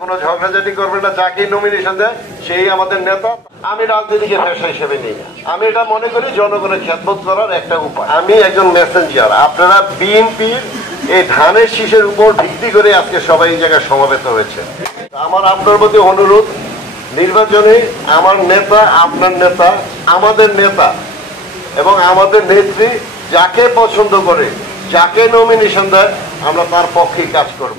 কোনো ঝগড়াঝাটি করবে না, যাকে নমিনেশন দেয় সেই আমাদের নেতা। আমি রাজনীতিকে পেশা হিসেবে নিই না, আমি এটা মনে করি জনগণের খেদমত করার একটা উপায়। আমি একজন মেসেঞ্জার। আপনারা বিএনপির এই ধানের শীষের উপর ভিত্তি করে আজকে সবাই এই জায়গায় সমবেত হয়েছে। আমার আপনার প্রতি অনুরোধ, নির্বাচনে আমার নেতা, আপনার নেতা, আমাদের নেতা এবং আমাদের নেত্রী যাকে পছন্দ করে, যাকে নমিনেশন দেয়, আমরা তার পক্ষে কাজ করব।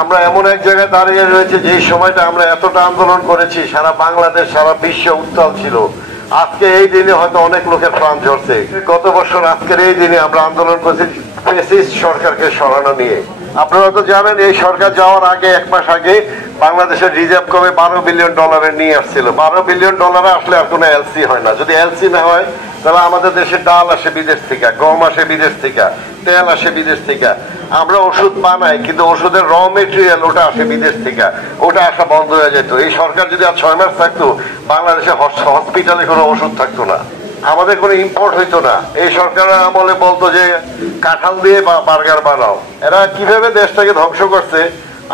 আমরা এমন এক জায়গায় দাঁড়িয়ে রয়েছে যে সময়টা আমরা এতটা আন্দোলন করেছি, সারা বাংলাদেশ, সারা বিশ্ব উত্তাল ছিল। আজকে এই দিনে হয়তো অনেক লোকের প্রাণ ঝরছে। গত বছর আজকের এই দিনে আমরা আন্দোলন করেছি ফ্যাসিস্ট সরকারকে সরানো নিয়ে। আপনারা তো জানেন, এই সরকার যাওয়ার আগে, এক মাস আগে বাংলাদেশের রিজার্ভ কমে $12 বিলিয়ন নিয়ে আসছিল। $12 বিলিয়ন আসলে আর কোনো এলসি হয় না। যদি এলসি না হয় তাহলে আমাদের দেশে ডাল আসে বিদেশ থেকে, গম আসে বিদেশ থেকে, তেল আসে বিদেশ থেকে। আমরা ওষুধ বানাই, কিন্তু ওষুধের র মেটেরিয়াল ওটা আসে বিদেশ থেকে, ওটা আসা বন্ধ হয়ে যেত। এই সরকার যদি আর 6 মাস থাকতো, বাংলাদেশে হসপিটালে কোনো ওষুধ থাকতো না, আমাদের কোনো ইম্পোর্ট হইতো না। এই সরকারের আমলে বলতো যে কাঁঠাল দিয়ে বার্গার বানাও। এরা কিভাবে দেশটাকে ধ্বংস করছে।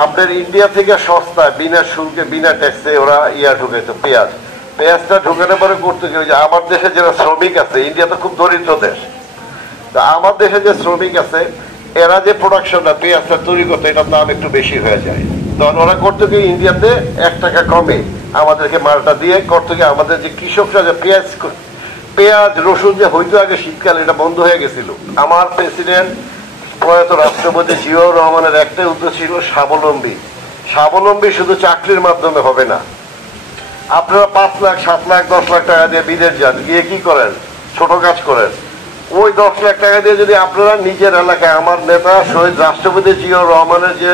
আপনার ইন্ডিয়া থেকে সস্তা, বিনা শুল্কে, বিনা ট্যাক্সে ওরা ঢুকাইতো পেঁয়াজটা ঢুকানোর পরে করতে কি, যে আমার দেশে যারা শ্রমিক আছে, ইন্ডিয়া তো খুব দরিদ্র দেশ, তা আমার দেশে যে শ্রমিক আছে, এরা যে প্রোডাকশনটা পেঁয়াজটা তৈরি করতো, এটার দাম একটু বেশি হয়ে যায়। তখন ওরা করতো কি, ইন্ডিয়াতে $1 কমে আমাদেরকে মালটা দিয়ে করতো কি, আমাদের যে কৃষকরা যে পেঁয়াজ রসুন যে হইতো আগে শীতকালে, এটা বন্ধ হয়ে গেছিল। আমার প্রেসিডেন্ট প্রয়াত রাষ্ট্রপতি জিয়াউর রহমানের একটাই উদ্দেশ্য ছিল স্বাবলম্বী। স্বাবলম্বী শুধু চাকরির মাধ্যমে হবে না। আপনারা 5 লাখ, 7 লাখ, 10 লাখ টাকা দিয়ে বিদেশ যান, গিয়ে কি করেন? ছোট কাজ করেন। ওই 10 লাখ টাকা দিয়ে যদি আপনারা নিজের এলাকায়, আমার নেতা শহীদ রাষ্ট্রপতি জিয়াউর রহমানের যে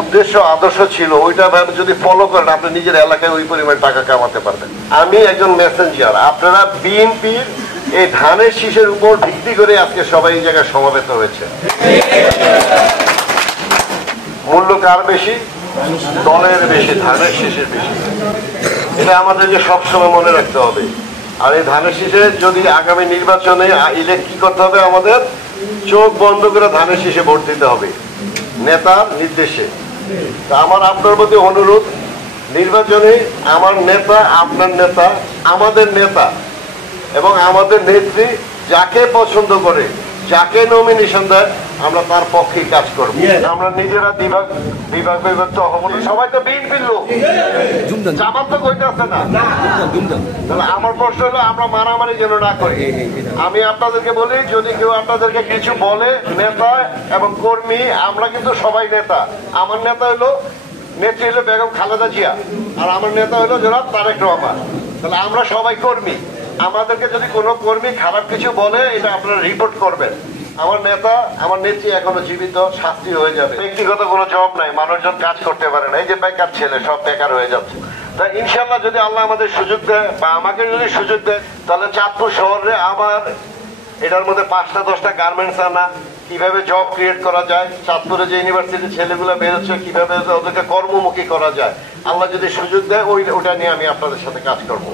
উদ্দেশ্য, আদর্শ ছিল, ওইটা যদি ফলো করেন, আপনি নিজের এলাকায় ওই পরিমাণ টাকা কামাতে পারবেন। আমি একজন মেসেঞ্জার। আপনারা বিএনপির এই ধানের শীষের উপর ভিত্তি করে আজকে সবাই এই জায়গায় সমবেত হয়েছে। মূল্য কার বেশি? দলের বেশি, ধানের শীষের বেশি। এটা আমাদেরকে সবসময় মনে রাখতে হবে। আর এই ধানের শীষে যদি আগামী নির্বাচনে ইলেক্ট কি করতে হবে, আমাদের চোখ বন্ধ করে ধানের শীষে ভোট দিতে হবে নেতার নির্দেশে। তা আমার আপনার প্রতি অনুরোধ, নির্বাচনে আমার নেতা, আপনার নেতা, আমাদের নেতা এবং আমাদের নেত্রী যাকে পছন্দ করে, যাকে নমিনেশন দেয়, আমরা তার পক্ষেই কাজ করবো। আমরা নিজেরা বিভাগ বিভক্ত হবো না। সবাই তো বিএনপির লোক, জামাত তো কইতেছে না। তাহলে আমার প্রশ্ন হলো, আমরা মারামারি যেন না করি। আমি আপনাদেরকে বলি, যদি কেউ আপনাদেরকে কিছু বলে, নেতা এবং কর্মী, আমরা কিন্তু সবাই নেতা। আমার নেতা হলো, নেত্রী হলো বেগম খালেদা জিয়া, আর আমার নেতা হলো জনাব তারেক রহমান। তাহলে আমরা সবাই কর্মী। আমাদেরকে যদি কোনো কর্মী খারাপ কিছু বলে, এটা আপনারা রিপোর্ট করবেন। আমার নেতা, আমার নেত্রী এখনো জীবিত, শাস্তি হয়ে যাবে। ব্যক্তিগত কোনো জব নাই, মানুষজন কাজ করতে পারে না। এই যে বেকার ছেলে, সব বেকার হয়ে যাচ্ছে। তা ইনশাল্লাহ যদি আল্লাহ আমাদের সুযোগ দেয়, বা আমাকে যদি সুযোগ দেয়, তাহলে চাঁদপুর শহরে আমার এটার মধ্যে 5টা 10টা গার্মেন্টস আনা, কিভাবে জব ক্রিয়েট করা যায়, চাঁদপুরে যে ইউনিভার্সিটির ছেলেগুলো বেরোচ্ছে, কিভাবে ওদেরকে কর্মমুখী করা যায়, আল্লাহ যদি সুযোগ দেয়, ওটা নিয়ে আমি আপনাদের সাথে কাজ করবো।